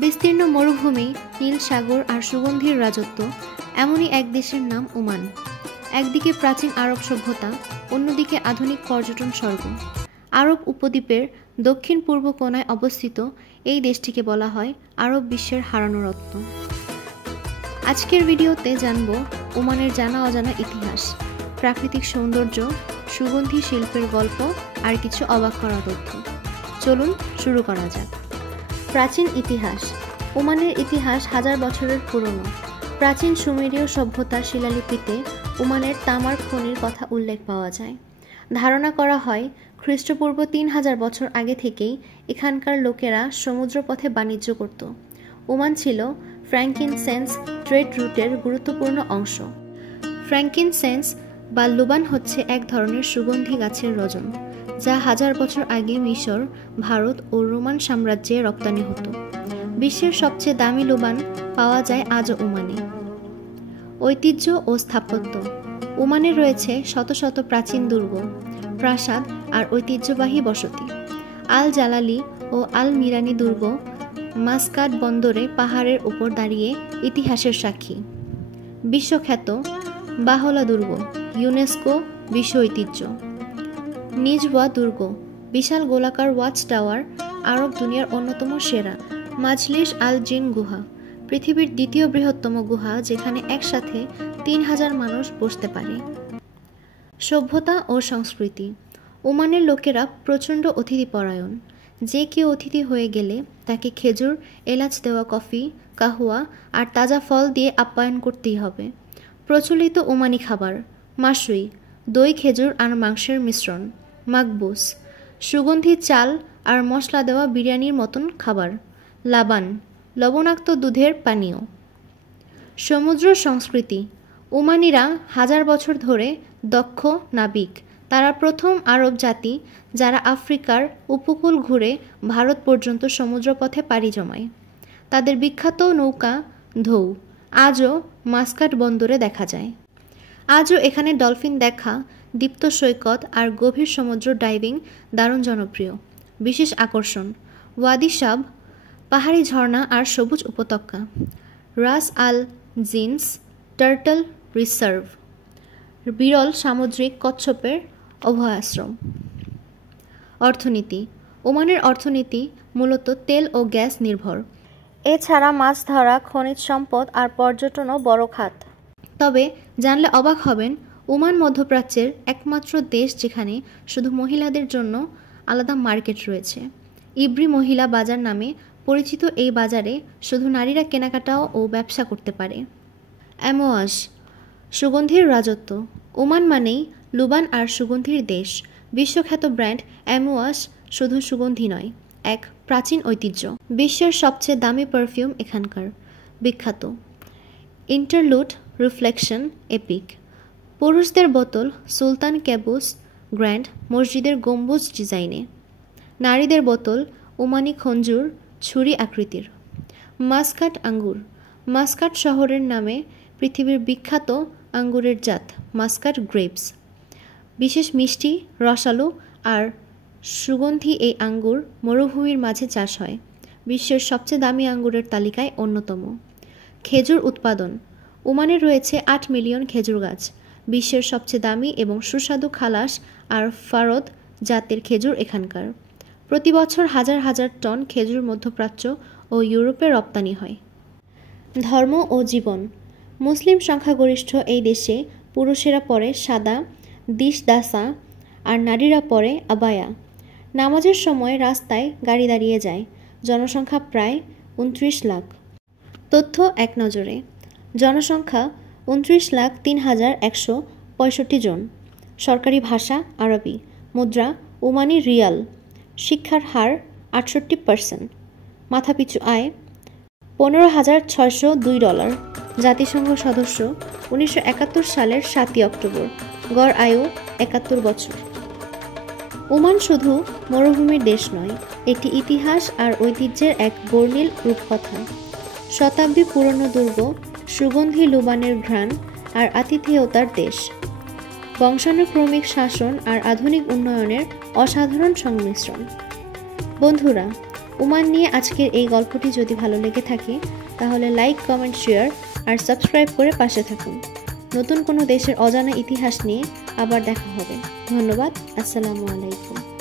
বিস্তীর্ণ মরুভূমি, নীল সাগর আর সুগন্ধির রাজত্ব, এমনই এক দেশের নাম ওমান। একদিকে প্রাচীন আরব সভ্যতা, অন্যদিকে আধুনিক পর্যটন স্বর্গ। আরব উপদ্বীপের দক্ষিণ পূর্ব কোণায় অবস্থিত এই দেশটিকে বলা হয় আরব বিশ্বের হারানো রত্ন। আজকের ভিডিওতে জানব ওমানের জানা অজানা ইতিহাস, প্রাকৃতিক সৌন্দর্য, সুগন্ধি শিল্পের গল্প আর কিছু অবাক করা তথ্য। চলুন শুরু করা যাক। প্রাচীন ইতিহাস। ওমানের ইতিহাস হাজার বছরের পুরনো। প্রাচীন সুমেরীয় সভ্যতার শিলালিপিতে ওমানের তামার খনির কথা উল্লেখ পাওয়া যায়। ধারণা করা হয় খ্রিস্টপূর্ব ৩০০০ বছর আগে থেকেই এখানকার লোকেরা সমুদ্রপথে বাণিজ্য করত। ওমান ছিল ফ্র্যাঙ্কিনসেন্স ট্রেড রুটের গুরুত্বপূর্ণ অংশ। ফ্র্যাঙ্কিনসেন্স বা লুবান হচ্ছে এক ধরনের সুগন্ধি গাছের রজন, যা হাজার বছর আগে মিশর, ভারত ও রোমান সাম্রাজ্যে রপ্তানি হতো। বিশ্বের সবচেয়ে দামি লুবান পাওয়া যায় আজও ওমানে। ঐতিহ্য ও স্থাপত্য। ওমানে রয়েছে শত শত প্রাচীন দুর্গ, প্রাসাদ আর ঐতিহ্যবাহী বসতি। আল জালালি ও আল মিরানি দুর্গ মাসকাট বন্দরে পাহাড়ের উপর দাঁড়িয়ে ইতিহাসের সাক্ষী। বিশ্বখ্যাত বাহলা দুর্গ, ইউনেস্কো বিশ্ব ঐতিহ্য। নিজওয়া দুর্গ, বিশাল গোলাকার ওয়াচ টাওয়ার, আরব দুনিয়ার অন্যতম সেরা। মাজলিস আল জিন গুহা, পৃথিবীর দ্বিতীয় বৃহত্তম গুহা, যেখানে একসাথে ৩০০০ মানুষ বসতে পারে। সভ্যতা ও সংস্কৃতি। ওমানের লোকেরা প্রচণ্ড অতিথিপরায়ণ। যে কেউ অতিথি হয়ে গেলে তাকে খেজুর, এলাচ দেওয়া কফি, কাহুয়া আর তাজা ফল দিয়ে আপ্যায়ন করতেই হবে। প্রচলিত ওমানি খাবার: মাশরুই, দই, খেজুর আর মাংসের মিশ্রণ। মাকবুস, সুগন্ধি চাল আর মশলা দেওয়া বিরিয়ানির মতন খাবার। লাবান, লবণাক্ত দুধের পানীয়। সমুদ্র সংস্কৃতি। ওমানিরা হাজার বছর ধরে দক্ষ নাবিক। তারা প্রথম আরব জাতি যারা আফ্রিকার উপকূল ঘুরে ভারত পর্যন্ত সমুদ্রপথে পাড়ি জমায়। তাদের বিখ্যাত নৌকা ঢৌ আজও মাসকাট বন্দরে দেখা যায়। আজও এখানে ডলফিন দেখা, দীপ্ত সৈকত আর গভীর সমুদ্র ডাইভিং দারুণ জনপ্রিয়। বিশেষ আকর্ষণ: ওয়াদি সাব, পাহাড়ি ঝর্ণা আর সবুজ উপত্যকা। রাস আল জিনস টার্টল রিসার্ভ, বিরল সামুদ্রিক কচ্ছপের অভয়াশ্রম। অর্থনীতি। ওমানের অর্থনীতি মূলত তেল ও গ্যাস নির্ভর। এছাড়া মাছ ধরা, খনিজ সম্পদ আর পর্যটনও বড় খাত। তবে জানলে অবাক হবেন, ওমান মধ্যপ্রাচ্যের একমাত্র দেশ যেখানে শুধু মহিলাদের জন্য আলাদা মার্কেট রয়েছে। ইব্রি মহিলা বাজার নামে পরিচিত এই বাজারে শুধু নারীরা কেনাকাটাও ও ব্যবসা করতে পারে। অ্যামোয়াশ, সুগন্ধির রাজত্ব। ওমান মানেই লুবান আর সুগন্ধির দেশ। বিশ্বখ্যাত ব্র্যান্ড অ্যামোয়াশ শুধু সুগন্ধি নয়, এক প্রাচীন ঐতিহ্য। বিশ্বের সবচেয়ে দামি পারফিউম এখানকার। বিখ্যাত ইন্টারলুড রিফ্লেকশন এপিক। পুরুষদের বোতল সুলতান ক্যাবুস গ্র্যান্ড মসজিদের গম্বুজ ডিজাইনে। নারীদের বোতল ওমানি খঞ্জুর ছুরি আকৃতির। মাসকাট আঙ্গুর। মাসকাট শহরের নামে পৃথিবীর বিখ্যাত আঙ্গুরের জাত মাসকাট গ্রেপস। বিশেষ মিষ্টি, রসালো আর সুগন্ধি এই আঙ্গুর মরুভূমির মাঝে চাষ হয়। বিশ্বের সবচেয়ে দামি আঙ্গুরের তালিকায় অন্যতম। খেজুর উৎপাদন। ওমানে রয়েছে ৮ মিলিয়ন খেজুর গাছ। বিশ্বের সবচেয়ে দামি এবং সুস্বাদু খালাস আর ফারদ জাতের খেজুর এখানকার। প্রতি বছর হাজার হাজার টন খেজুর মধ্যপ্রাচ্য ও ইউরোপে রপ্তানি হয়। ধর্ম ও জীবন। মুসলিম সংখ্যাগরিষ্ঠ এই দেশে পুরুষেরা পরে সাদা দিশদাসা আর নারীরা পরে আবায়া। নামাজের সময় রাস্তায় গাড়ি দাঁড়িয়ে যায়। জনসংখ্যা প্রায় ২৯ লাখ। তথ্য এক নজরে। জনসংখ্যা ২৯,০৩,১৬৫ জন। সরকারি ভাষা আরবি। মুদ্রা ওমানি রিয়াল। শিক্ষার হার ৬৮%। মাথাপিছু আয় $১৫,৬০২। জাতিসংঘ সদস্য ১৯৭১ সালের ৭ই অক্টোবর। গড় আয়ু ৭১ বছর। ওমান শুধু মরুভূমির দেশ নয়, এটি ইতিহাস আর ঐতিহ্যের এক বর্ণিল রূপকথা। শতাব্দী পুরনো দুর্গ, সুগন্ধি লুবানের ঘ্রাণ আর আতিথেয়তার দেশ। বংশানুক্রমিক শাসন আর আধুনিক উন্নয়নের অসাধারণ সংমিশ্রণ। বন্ধুরা, ওমান নিয়ে আজকের এই গল্পটি যদি ভালো লেগে থাকে তাহলে লাইক, কমেন্ট, শেয়ার আর সাবস্ক্রাইব করে পাশে থাকুন। নতুন কোনো দেশের অজানা ইতিহাস নিয়ে আবার দেখা হবে। ধন্যবাদ। আসসালামু আলাইকুম।